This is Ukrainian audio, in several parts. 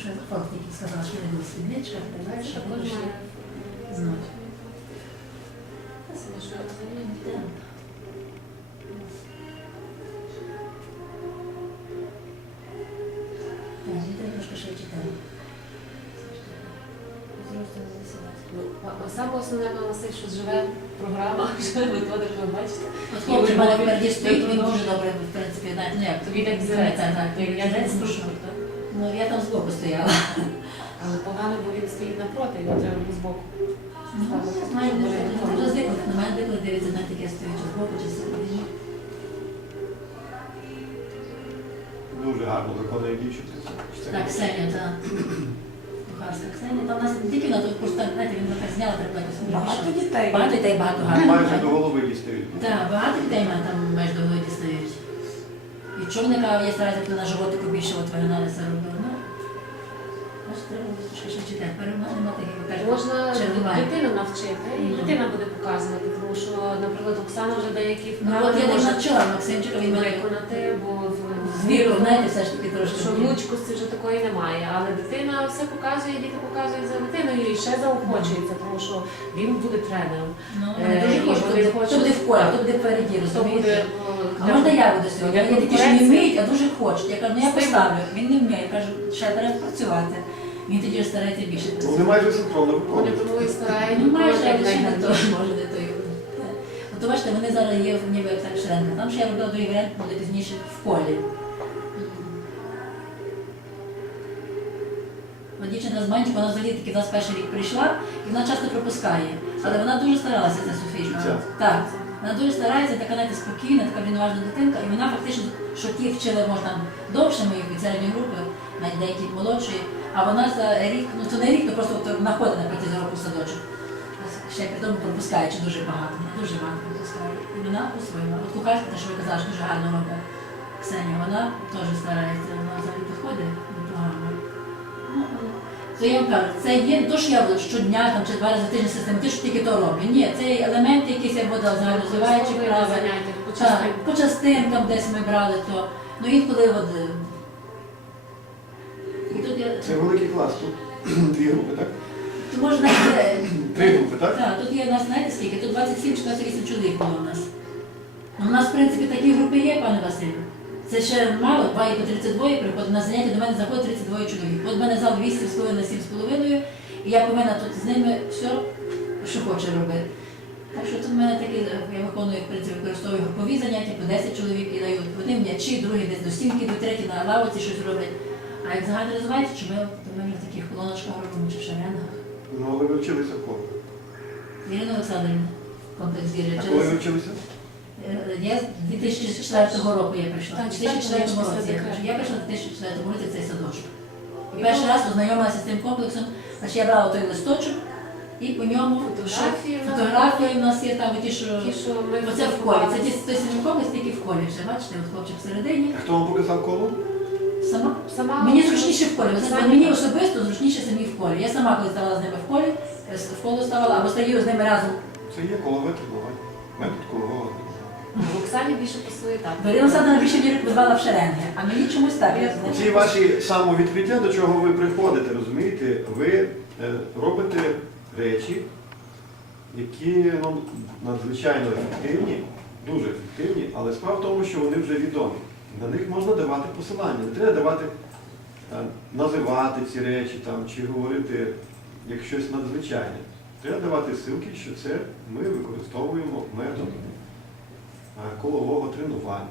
що факт, який сказала, я розумію. Так. Так, мені треба трошки ще читати. Ну, а- а Саме основне на нас, що живе програма, що методика, ви бачите. Хлопчик мене впереді стоїть, він дуже добре, в принципі, знаєте, ну як, Тобі так так, так, я десь так? Ну, я там збоку стояла. Але погано, бо він стоїть напроти, його треба було збоку. Знаю, дуже звикли, на мене деколи дивиться, знаєте, як я стою чи збоку, чи всередині. Дуже гарно виконує дівчинка. Так, Ксенія, так. Кухарська Ксенія. Там у нас не тільки на тут просто, знаєте, він так зняла, треба якось Багато дітей. Багато дітей, багато Майже до гарно. голови дістають. Так, багато дітей мене там майже до голови дістають. І човника є стараюся, на животику більше от вигиналися робили. Ну, аж буде ще ви кажете. Можна Чергування. дитину навчити, і дитина буде показувати, тому що, наприклад, Оксана вже деякі Ну, вправи от я так навчила Максимчика, він мене виконати, бо з віру, знаєте, все ж таки трошки. що внучкості вже такої немає. Але дитина все показує, діти показують за дитиною і ще заохочується, тому що він буде тренером. Ну, Е, дуже і вони буде- в колі, хто буде впереді, Хто буде розумієте? А можна я буду сьогодні? для Я такі ж не конкуренції. вміють, а дуже хочуть. Я кажу, ну я поставлю. Він не вміє. Я кажу, ще треба працювати. Він тоді ж старається більше Вони майже синхронно Вони виконують. тому старають Ну, майже, але ще не то, може не той. От бачите, вони зараз є в ніби як так шренка. Там ще я робила другий варіант, буде пізніше в полі. От дівчина з Манчика, вона взагалі таки в нас перший рік прийшла, і вона часто пропускає. Але вона дуже старалася, ця Софійка. Ця? Так. Вона дуже старається, така навіть спокійна, така врівноважена дитинка, і вона фактично, що ті вчили, може там довше моїх від середньої групи, навіть деякі молодшої, а вона за рік, ну це не рік, то просто от вона ходить на протязі року садочок. Ще при тому пропускаючи дуже багато, вона дуже багато пропускає. І вона освоїла. От кухарка, те, що ви казали, що дуже гарно робить Ксенія, вона теж старається, вона взагалі підходить до програми. Ну, то я вам кажу, це є не то, що я щодня там, чи два рази в тиждень систематично тільки то роблю. Ні, це елементи якісь я буду загальнорозвиваючі Особливі вправи. по частинкам десь ми брали то. Ну інколи от. Тут я. Це великий клас. Тут дві групи, так? То можна е, Три групи, так? так, тут є у нас, знаєте скільки? Тут 27 чи 28 чоловік було у нас. Ну, У нас, в принципі, такі групи є, пане Василю. Це ще мало, 2 і по 32 приходить на заняття, до мене заходить 32 чоловік. От в мене зал 8,5 на 7,5, і я повинна тут з ними все, що хоче робити. Так що тут в мене такі, е, я виконую, в принципі, використовую групові заняття, по 10 чоловік і даю одним м'ячі, другий десь до стінки, до треті на лавиці щось роблять. А як загально розвивається, чи ми, то в таких колоночках робимо, чи в шеренгах. Ну, але ви вчилися в кого? Ірина Олександрівна, комплекс віри. А коли ви вчилися? Е, Я з 2004 року я прийшла. Так, 2004 четвертого році я прийшла. Я прийшла в 2004 році в цей садочок. І перший раз ознайомилася з тим комплексом, значить я брала той листочок і по ньому Фотографії в нас фотографії в нас є там ті, що Ті, що ми оце в колі. Це ті- той самий комплекс, тільки в колі вже. Бачите, от хлопчик всередині. А хто вам показав коло? Сама. Сама Мені зручніше в колі. Ви знаєте, Самі Мені так. особисто зручніше самі в колі. Я сама коли ставала з ними в колі, е, в коло ставала або стаю з ними разом. Це є колове тренування. Метод колового тренування. В Оксані більше пасує так. Дарина Олександровна більше мені рекомендувала в шеренги, а мені чомусь так. я знаю. Ці ваші самовідкриття, до чого ви приходите, розумієте, ви е, робите речі, які ну, надзвичайно ефективні, дуже ефективні, але справа в тому, що вони вже відомі. На них можна давати посилання. Не треба давати, е, називати ці речі там, чи говорити як щось надзвичайне. Треба давати ссылки, що це ми використовуємо метод е, колового тренування.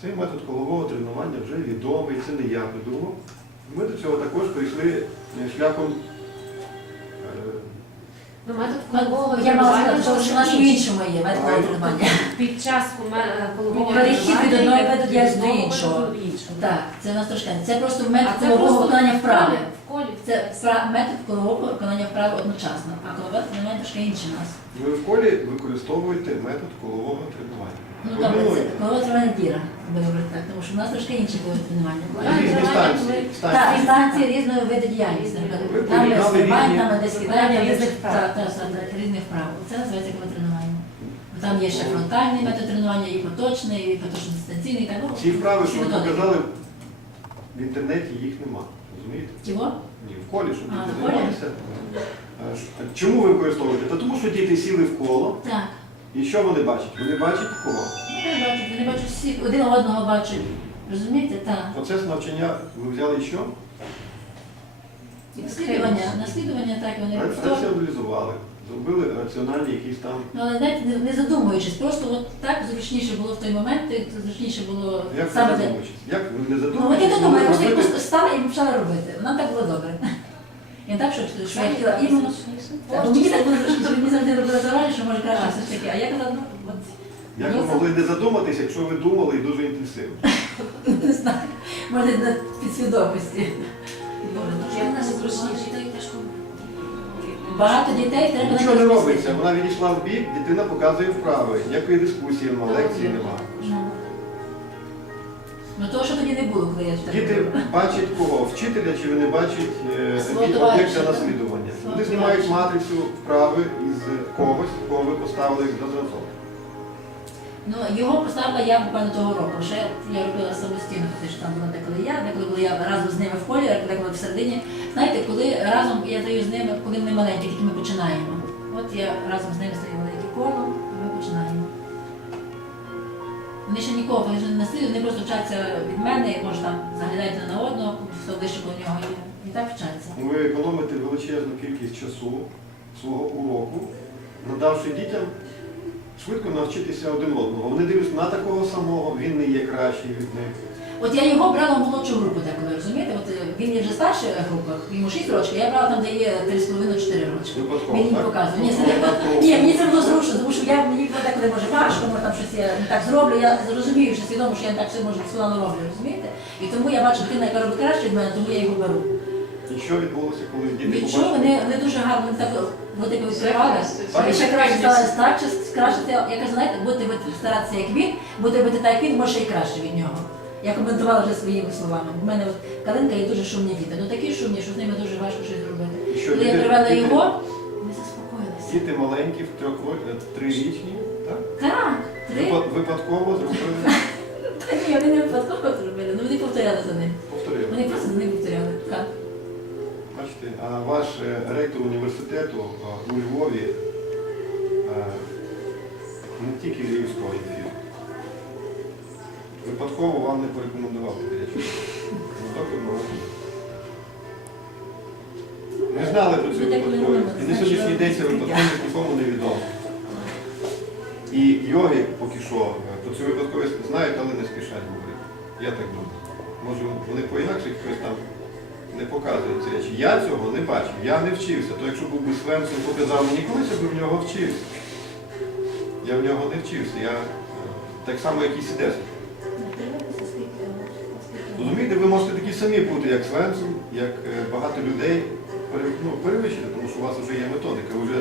Цей метод колового тренування вже відомий, це не я придумав. Ми до цього також прийшли е, шляхом Ну, метод колового Я мала сказати, що в нас в іншому є метод тренування. Під час колового Перехід від одної і методу до іншого. Так, це у нас трошки. Це просто А метод це колового просто виконання вправи. В колі. Це впра- метод колового виконання вправи одночасно, а колове тренування трошки інше у нас. ви в колі використовуєте метод колового тренування. Ну добре, це Тренуєте. колове тренування діра, будемо так, тому що у нас трошки інші колове тренування. Різні станції. ми- станції. Так, і станції різного виду діяльності. наприклад. Там ми поєднали там ми десь кидаємо, різних вправ. так, так, так, так, різних вправ. Це називається тренування. Там є ще фронтальний метод тренування, і поточний, і поточно-дистанційний. Так, ну, Ці вправи, що ви методики. показали, в інтернеті їх нема. Розумієте? Тіло? Ні, в колі, щоб А, діти в колі? займалися. Е, ш- Чому ви використовуєте? Та тому що діти сіли в коло, Так. і що вони бачать? Вони бачать кого? Вони бачать, вони бачать всіх, один одного бачать. Розумієте? Так. Процес навчання ви взяли що? Наслідування, наслідування так, вони повторюють. Раціоналізували, зробили раціональні якісь там. Ну, але знаєте, не, не задумуючись, просто от так зручніше було в той момент, і зручніше було Як ви саме не де. задумуєтесь? Як ви не Ну, я задумуєтесь? не думаю, я просто робите- якось стала і почала робити. Нам так було добре. І не так, що, що я хотіла іменно. Бо мені так було зручніше, мені завжди робили завалі, що може краще все ж таки. А я казала, ну, от, Як ви Ну, могли не задуматись, якщо ви думали і дуже інтенсивно? не знаю, може на підсвідомості. Багато дітей треба Нічого не робиться. Вона відійшла в бік, дитина показує вправи. Ніякої дискусії нема, лекції нема. Ну. Ну того, що тоді не було, коли я так Діти робила. бачать кого? Вчителя чи вони бачать е, Свого об'єкта товариша, так. наслідування? Свого Вони знімають матрицю вправи із когось, кого ви поставили за зразок. Ну, його поставила я буквально того року. Ще я робила самостійно, що там була деколи я, деколи була я разом з ними в полі, деколи всередині. Знаєте, коли разом я стою з ними, коли вони маленькі, тільки ми починаємо. От я разом з ними стою велике коло, і ми починаємо. Вони ще нікого вони вже не наслідують, вони просто вчаться від мене, як може там заглядають на одного, хто ближче коло нього, і так вчаться. Ви економите величезну кількість часу свого уроку, надавши дітям швидко навчитися один одного. Вони дивляться на такого самого, він не є кращий від них. От я його брала в молодшу групу, так ви розумієте? От е, він є вже старший група, йому 6 років, я брала там, де є 3,5-4 рочки. Він їм показує. Ні, це ні, мені це було зручно, тому що я мені було деколи може важко, може там щось я не так зроблю. Я зрозумію, що свідомо, що я не так все може складно роблю, розумієте? І тому я бачу дитина, яка робить краще від мене, тому я його беру. І що відбулося, коли діти Нічого, вони, вони дуже гарно так вони відкривали. І ще краще стали старше, краще. Я кажу, знаєте, будете ви старатися як він, будете робити так, як він, може і краще від нього. Я коментувала вже своїми словами. У мене от Калинка є дуже шумні діти. Ну такі шумні, що з ними дуже важко щось зробити. Що Коли я діти- привела діти- його, вони заспокоїлися. Діти маленькі, в трьох трирічні, так? Так, три. Випа- Випадково зробили, Та ні, вони не випадково зробили, ну вони повторяли за ним. повторили. Вони просто за ним повторяли. Так. Бачите, а ваш е, ректор університету е, у Львові е, не тільки Львівського ефіру. Випадково вам не порекомендував речі. Ну. Не знали про цю випадковість. І на не сьогоднішній день ця випадковість нікому не відома. І йоги поки що про цю випадковість знають, але не спішать говорити. Я так думаю. Може вони по-інакше хтось там не показує ці речі. Я цього не бачив, я не вчився. То якщо був би Свенсон показав мені колись, я б в нього вчився. Я в нього не вчився. Я е, так само, як і Сідес. Розумієте, ви можете такі самі бути, як Свенсон, як е, багато людей ну, перевищити, тому що у вас вже є методика. Ви вже.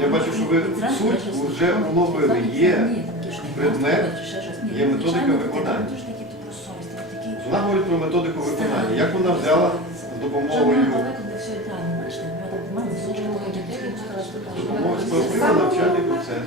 Я бачу, що ви суть вже уловили. Є предмет, є ну, методика виконання. Вона говорить про методику виконання. Як вона взяла з допомогою вона далеко де все ідеально, бачите, в мене мама сучку дітей, я сказала, що з так. допомогою спростила навчальний процес.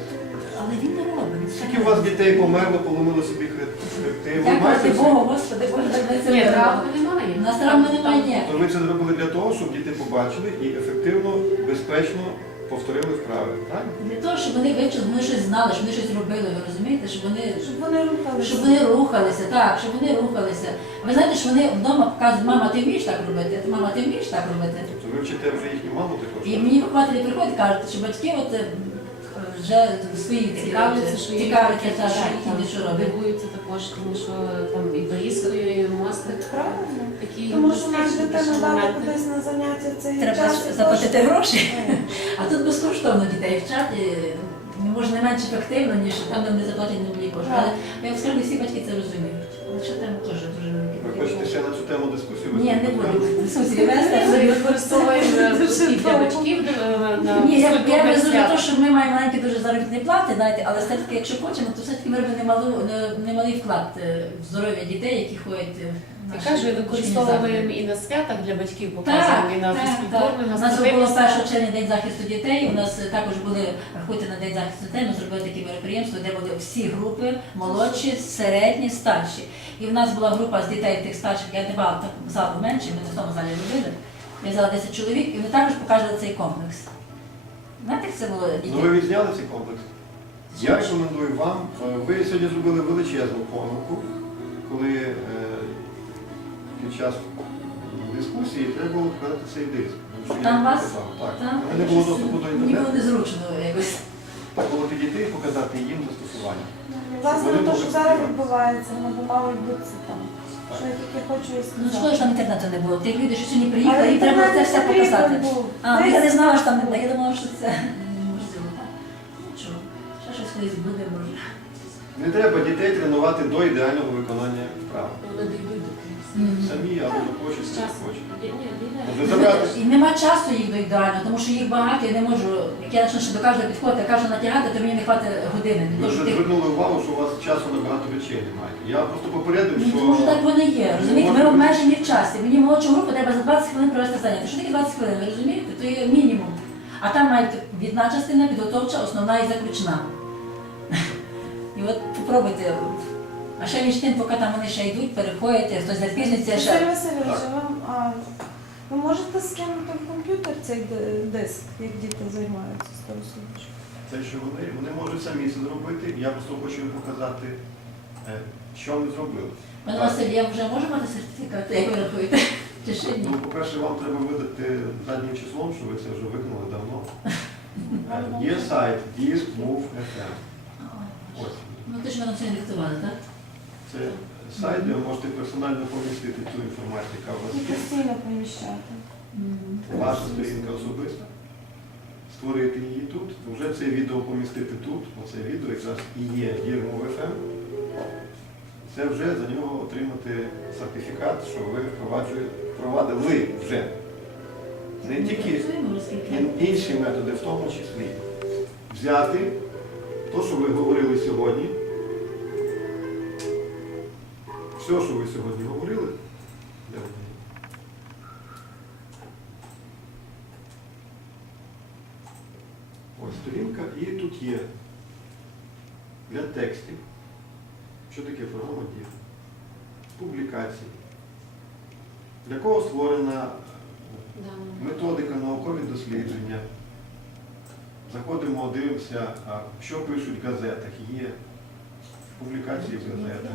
Але він не робить. Скільки у вас дітей померло, поломило собі хреб- хребти? Ви Дякувати маєте? Богу, Господи, Боже, ми це Ні, не травми робимо. немає. У нас травми немає ніяких. То ви це зробили для того, щоб діти побачили і ефективно, безпечно повторили вправи. Так? Для того, щоб вони вивчили, вони щось знали, щоб вони щось робили, ви розумієте, щоб вони Щоб вони рухалися. щоб вони рухалися, так, щоб вони рухалися. Ви знаєте, що вони вдома показують, мама, ти вмієш так робити, мама, ти вмієш так робити. Тобто ви вчите вже їхню маму також. І мені вихователі приходять і кажуть, що батьки от е, вже свої ці Цікавляться, що цікавляться, та, так. що роблять. Також, тому що там і доїздки, і мостик. Правильно. Такі Тому що нам дитина моменти. кудись на заняття цей Треба час. заплатити гроші. А тут безкоштовно дітей вчати. Можна ну, може менш ефективно, ніж там, де не заплатять нулі кошти. Але я вам скажу, всі батьки це розуміють. Там теж дуже великі Ви хочете ще на цю тему дискусію Ні, не буду. Вести. Ми використовуємо для батьків Ні, я, я те, що ми маємо маленькі дуже заробітні плати, знаєте, але все-таки, якщо хочемо, то все-таки ми робимо немалий вклад е, в здоров'я дітей, які ходять е, Я кажу, використовуємо і на святах для батьків показуємо, і на фізкультурних, У нас було спортивних 1 святах. червня День захисту дітей. У нас е, також були рахуйте на День захисту дітей. Ми зробили такі мероприємства, де були всі групи, молодші, середні, старші. І в нас була група з дітей тих старших, я не брала, так, залу менше, ми не в тому залі робили. Я взяла 10 чоловік, і вони також показували цей комплекс. Знаєте, як це було Ну ви відзняли цей комплекс. Я рекомендую вам, е, ви сьогодні зробили величезну помилку, коли е, під час дискусії треба було показати цей диск. Тому що Там я вас? показав, Так. Там мене не було доступу до Мені було інтернету, незручно якось. так було підійти і показати їм застосування. Власне, те, що зараз відбувається, воно би мало бути там. Що я тільки хочу і Ну шкода, сказати. що там інтернету не було. Тих людей, що сьогодні приїхали, їм треба це все показати. А, ну, я не знала, що там не було. Я думала, що це неможливо. так? Нічого. Ще щось колись буде, може. Не треба дітей тренувати до ідеального виконання вправ. Самі або не хочуть, не хочуть. Може забрати. І нема часу їх до ідеального, тому що їх багато, я не можу. Як я почну ще до кожного підходити, кажу натягати, то мені не хватить години. Ви вже звернули увагу, що у вас часу на багато речей немає. Я просто попередив, Ну, що... тому що так воно є. Розумієте, ми обмежені в часі. Мені молодшу групу треба за 20 хвилин провести заняття. Що таке 20 хвилин? Ви розумієте? То є мінімум. А там мають відна частина, підготовча, основна і заключна. І от попробуйте. А ще між тим, поки там вони ще йдуть, переходять, хтось запізниться ще. Васильович, Так. а вам, а, ви можете скинути в комп'ютер цей д- диск, як діти займаються з тою судочкою? Те, що вони, вони можуть самі це зробити. Я просто хочу їм показати, е, що вони зробили. Пане Василь, я вже можу мати сертифікат, як ви рахуєте? Чи ще ні? Ну, по-перше, вам треба видати заднім числом, що ви це вже виконали давно. Е, Є сайт DiskMove.fm. Ось. Ну ти ж мене це диктували, так? Це сайт, де ви можете персонально помістити ту інформацію, яка у вас І є. постійно поміщати. Ваша сторінка особиста. Створити її тут, вже це відео помістити тут. Оце відео якраз і є DiskMove.fm. Це вже за нього отримати сертифікат, що ви впроваджує- впровадили вже. Не тільки. Ін- інші методи, в тому числі взяти те, що ви говорили сьогодні, все, що ви сьогодні говорили, воно є? ось сторінка, і тут є для текстів, що таке програма дія, публікації, для кого створена Методика наукові дослідження. Заходимо, дивимося, що пишуть в газетах. Є публікації в газетах.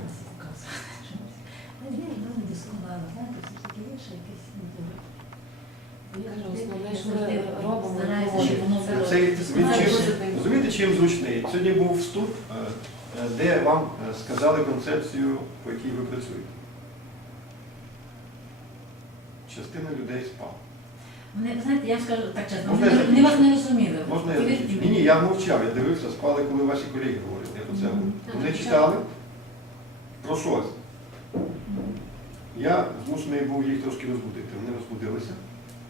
Цей, він чим, розумієте, чим зручний? Сьогодні був вступ, е, е, де вам е, сказали концепцію, по якій ви працюєте. Частина людей спала. Вони, знаєте, я скажу так чесно, вони, вони вас не розуміли. Можна я? Ні, ні, я мовчав, я дивився, спали, коли ваші колеги говорять. Я про це говорю. Вони читали про щось. Я змушений був їх трошки розбудити. Вони розбудилися,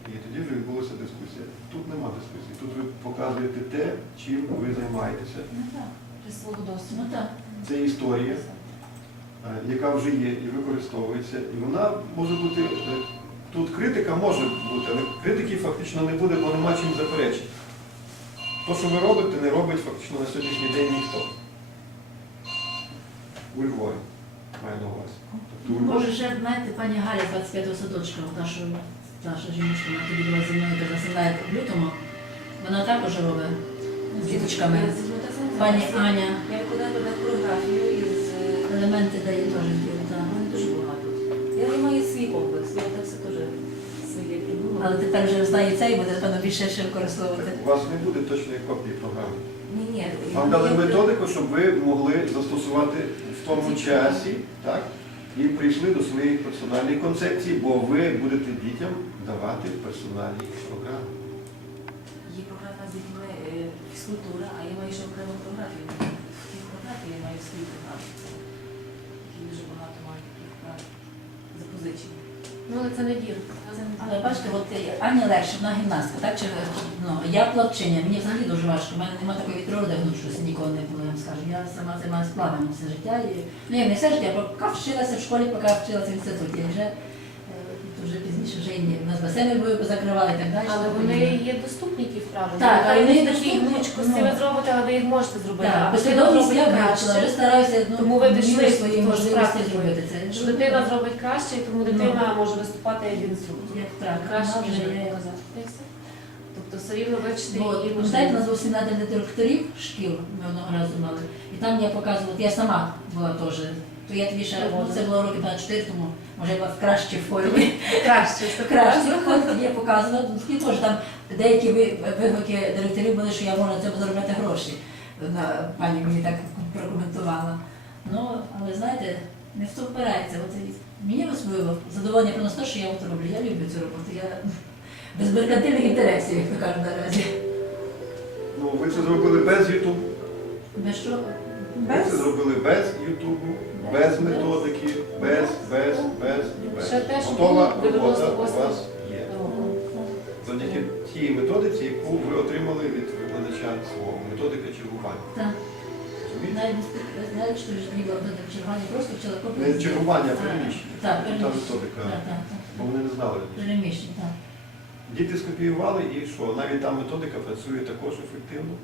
і тоді вже відбулася дискусія. Тут нема дискусії. Тут ви показуєте те, чим ви займаєтеся. Ну так, свого ну досвіду. Це історія, е, яка вже є і використовується. І вона може бути. е, Тут критика може бути, але критики фактично не буде, бо нема чим заперечити. То, що ви робите, не робить фактично на сьогоднішній день ніхто. У Львові маю на увазі. Тобто. Може, ще, знаєте, пані Галя 25-го садочка, наша, наша жіночка, вона тоді була зі мною засилає в лютому. Вона також робить з діточками. Пані Аня, Я викладаю фотографію із е, елементи дає теж діти. так. мене дуже багато. Я маю свій комплекс, я так все теж своє придумала. Але тепер вже знає це і буде, напевно, більше ще використовувати. У вас не буде точної копії програми. Ні, ні. Вам дали методику, щоб ви могли застосувати в тому часі, так? І прийшли до своєї персональної концепції, бо ви будете дітям давати персональні програми. Є програма з дітьми е, фізкультура, а я маю ще окрему фотографію. Фотографію я маю свої програми. Які дуже багато мають таких вправ запозичені. Ну, але це не дір. Але бачите, от е, Аня на гімнастка, так? Чи, ну, я плавчиня, мені взагалі дуже важко. У мене немає такої природи гнучкості, ніколи не було, я скажу. Я сама займаюся плаванням все життя. І, ну, я не все життя, я поки вчилася в школі, поки вчилася в інституті. Вже Тут вже і ні. У нас басейни були позакривали і так далі. Але вони є доступні ті вправи. Так, але вони такі доступні, гнучкості ну. ви зробите, але ви їх можете зробити. Так, А послідовність я бачила, вже стараюся ну, Тому ви дійшли міру до своєї можливості практики. зробити це. Що дитина зробить краще, і тому дитина може виступати як інструктор. Як так, Краще, вже ви є. показати. І все. Тобто все рівно вивчити Бо, її пам'ятаєте, у нас можливості. був семінар для директорів шкіл, ми одного разу мали. І там я показувала, я сама була теж. То я тобі ще, ну, це було років на 4 тому, може в кращій формі. Краще, Краще, я показувала, і теж там деякі вигуки директорів були, що я можу на цьому заробляти гроші. Пані мені так прокоментувала. Ну, але знаєте, не в то впирається. От мені особливо задоволення приносить те, що я от роблю. Я люблю цю роботу. Я без меркантильних інтересів, як то кажуть наразі. Ну, ви це зробили без Ютубу. Без що? Ви це зробили без Ютубу, без методики, без, без, без, без. Ще Готова було робота у 98. вас є. Завдяки тій методиці, яку ви отримали від викладача свого, методика чергування. Так. Розумієте? Навіть не спи- що ж чергування, просто вчила копію. Не чергування, а переміщення. Так, переміщення. методика, Так, так, так. бо вони не знали. Переміщення, так. Діти скопіювали і що? Навіть та методика працює також ефективно.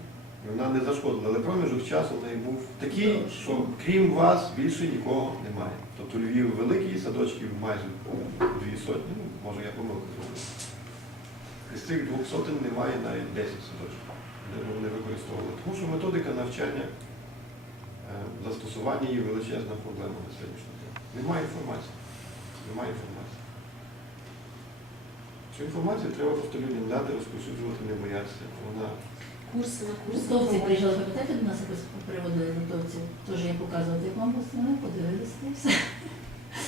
Вона не зашкодила, але проміжок часу в неї був такий, що крім вас більше нікого немає. Тобто Львів великий, садочків майже дві сотні, ну, може я помилку зроблю. Із цих двох сотень немає навіть 10 садочків, де вони використовували. Тому що методика навчання, е, застосування її величезна проблема на сьогоднішній день. Немає інформації. Немає інформації. Цю інформацію треба просто людям дати, розповсюджувати, не боятися. Вона Курси на курси. Литовці приїжджали, пам'ятаєте, до нас якось приводили литовців. Теж я показувала, як вам вони подивилися і все.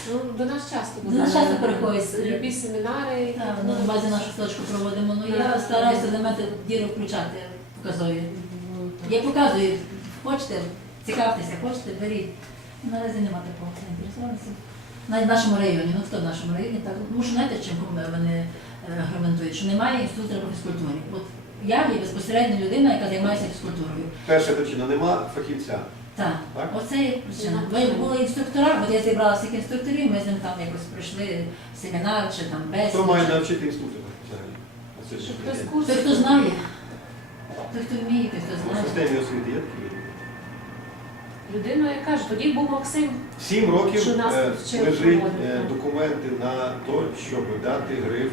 Ну, до нас часто До нас часто приходять. Любі семінари. Так, ну, на базі нашу точку проводимо. Ну я стараюся елементи діри включати, показую. Я показую, хочете, цікавтеся, хочете, беріть. Наразі нема такого заінтересованості. Навіть в нашому районі, ну хто в нашому районі, так. Тому що знаєте, чим вони е, аргументують, що немає інструктора по фізкультурі. От я є безпосередньо людина, яка займається фізкультурою. перша причина нема фахівця. Так, Так? оце є причина. Ви були інструктора, от я зібрала всіх інструкторів, ми з ним там якось пройшли семінар чи там бесіду. Хто має чи- навчити інструктора взагалі? на Щоб хтось день? Той, хто знає, той, хто вміє, той, хто У знає. системі освіти є такі люди? Людину, я кажу, тоді був Максим. Сім років Що нас е, вчили лежить проводити. е, документи на те, щоб дати гриф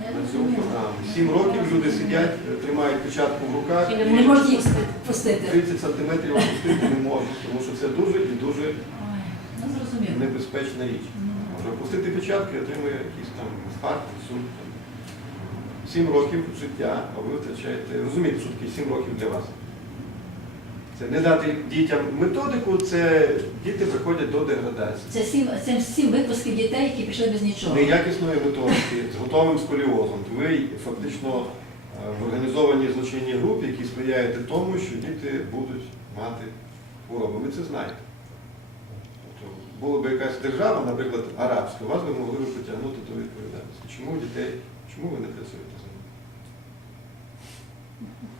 на цю програму. Сім років люди сидять, тримають печатку в руках І не можуть їх пустити. 30 сантиметрів опустити не можуть, тому що це дуже і дуже Ой, ну зрозуміло. небезпечна річ. Може опустити печатки, отримує якийсь там інфаркт, суд. Сім років життя, а ви втрачаєте. Розумієте, що таке сім років для вас. Це не дати дітям методику, це діти приходять до деградації. Це сім, це сім випусків дітей, які пішли без нічого. Неякісної методики, з готовим сколіозом. Ви фактично е, в організованій злочинній групі, які сприяєте тому, що діти будуть мати хвороби. Ви це знаєте. Тобто, була б якась держава, наприклад, арабська, вас би могли б притягнути до відповідальності. Чому дітей, чому ви не працюєте з ними?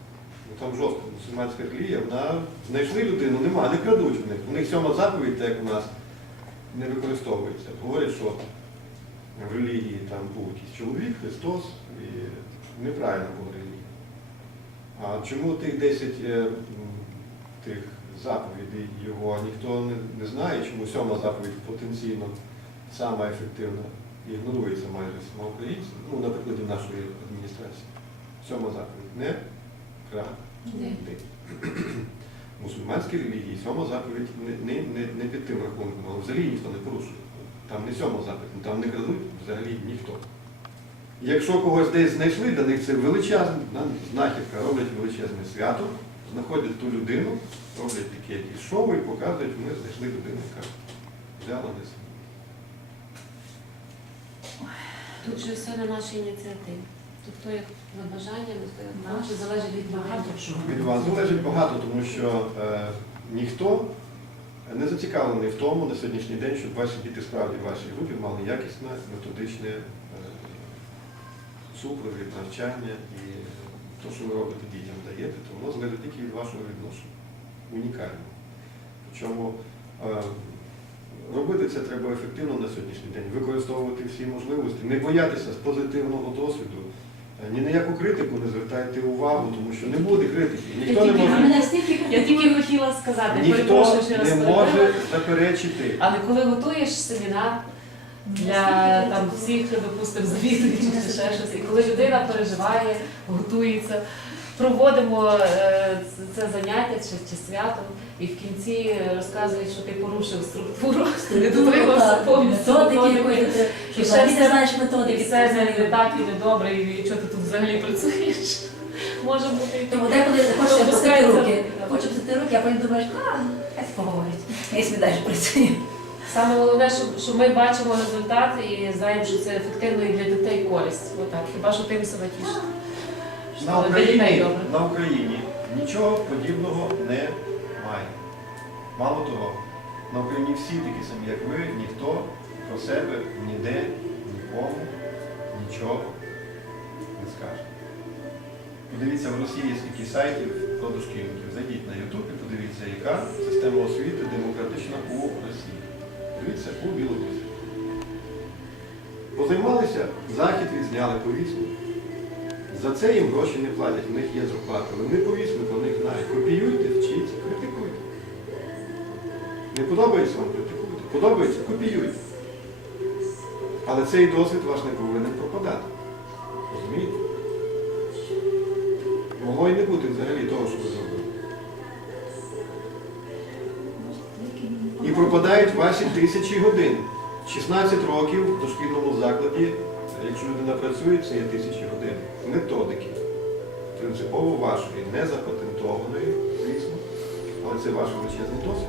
Там жорстко, мусульманська релігія, вона знайшли людину, нема, не крадуть в них. У них сьома заповідь, так як у нас, не використовується. Говорять, що в релігії там був якийсь чоловік, Христос, і неправильно була релігія. А чому тих 10 е, тих заповідей його ніхто не, не знає, чому сьома заповідь потенційно сама ефективна і ігнорується майже всіма українцями, ну, на прикладі нашої адміністрації. Сьома заповідь не кради. Мусульманській релігії сьома заповідь не, не, не, під тим рахунком, але взагалі ніхто не порушує. Там не сьома заповідь, там не крадуть взагалі ніхто. Якщо когось десь знайшли, для них це величезна знахідка, роблять величезне свято, знаходять ту людину, роблять таке якісь шоу і показують, ми знайшли людину, яка взяла десь. Тут же все на нашій ініціативі. Тут хто як на бажання, не хто Наше залежить від багато багато. чого. Від вас залежить багато, тому що е, ніхто не зацікавлений в тому на сьогоднішній день, щоб ваші діти справді в вашій групі мали якісне методичне е, супровід, навчання і те, що ви робите дітям, даєте, то воно залежить тільки від вашого відношення. Унікально. Причому е, робити це треба ефективно на сьогоднішній день, використовувати всі можливості, не боятися з позитивного досвіду. Е, Ні на яку критику не звертайте увагу, тому що не буде критики. Ніхто не може, мене стільки Я тільки хотіла сказати, ніхто не може заперечити. Але коли готуєш семінар для там всіх, допустимо, завідувачів чи ще щось, і коли людина переживає, готується, проводимо е, це- заняття чи, чи свято, і в кінці розказують, що ти порушив структуру, не дотримався повністю методики методики. І все ти знаєш І все взагалі не так і не добре, і що ти тут взагалі працюєш. Може бути Тому деколи хочеш Ну, пустити руки, хочеш пустити руки, а потім думаєш, а, хай поговорить. Собі далі працює. Саме головне, що, що ми бачимо результат і знаємо, що це ефективно і для дітей користь. Отак. Хіба що тим себе тішить. На Україні, на Україні нічого подібного немає. Мало того, на Україні всі такі самі, як ви, ніхто про себе ніде, нікому нічого не скаже. Подивіться в Росії скільки сайтів про дошкільників. Зайдіть на YouTube і подивіться, яка система освіти демократична у Росії. Дивіться у Білорусі. Позаймалися, захід відзняли повісну. За це їм гроші не платять, в них є зарплата. Вони повісну про них знають. Копіюйте, вчіться, критикуйте. Не подобається вам критикуйте. Подобається, копіюйте. Але цей досвід ваш не повинен пропадати. Розумієте? Могло і не бути взагалі того, що ви зробили. І пропадають ваші тисячі годин. 16 років в дошкільному закладі, якщо людина працює, це є тисячі годин. Методики. Принципово вашої, не запатентованої, звісно, але це ваш величезний досвід.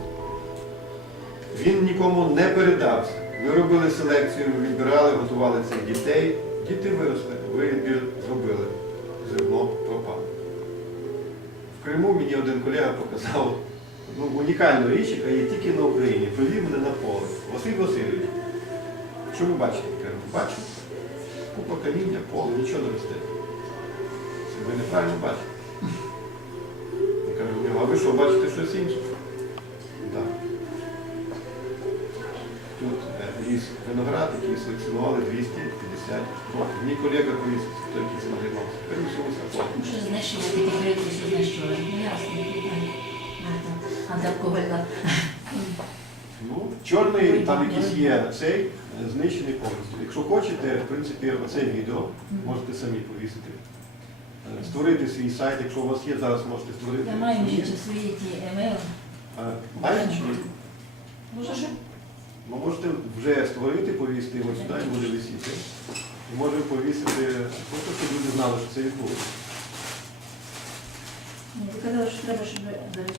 Він нікому не передався. Ви робили селекцію, відбирали, готували цих дітей. Діти виросли, ви відбір зробили. Зерно пропало. В Криму мені один колега показав ну, унікальну річ, яка є тільки на Україні. Провів мене на поле. Василь Васильович. Що ви бачите? Кажу, бачу. Купа каміння, поле, нічого не росте. Ви неправильно бачите. Я кажу, а ви що, бачите щось інше? Тут е, виноград, який селекціонували 250 років. Мій колега повіз, той, який цим займався. Поле. Ну, Що знищувати підігрити, що знищувати. Ну, ясно, антиалкогольна. Ну, чорний там якийсь є цей е, знищений повністю. Якщо хочете, в принципі, оце відео можете самі повісити. Е, Створити свій сайт, якщо у вас є, зараз можете створити. Я маю ще свої ті емейли. Е, Маєте чи ні? Може, що? Ви можете вже створити, повісити його сюди, і буде висіти. І можемо повісити, просто щоб люди знали, що це відбулося. Ти казала, що треба, щоб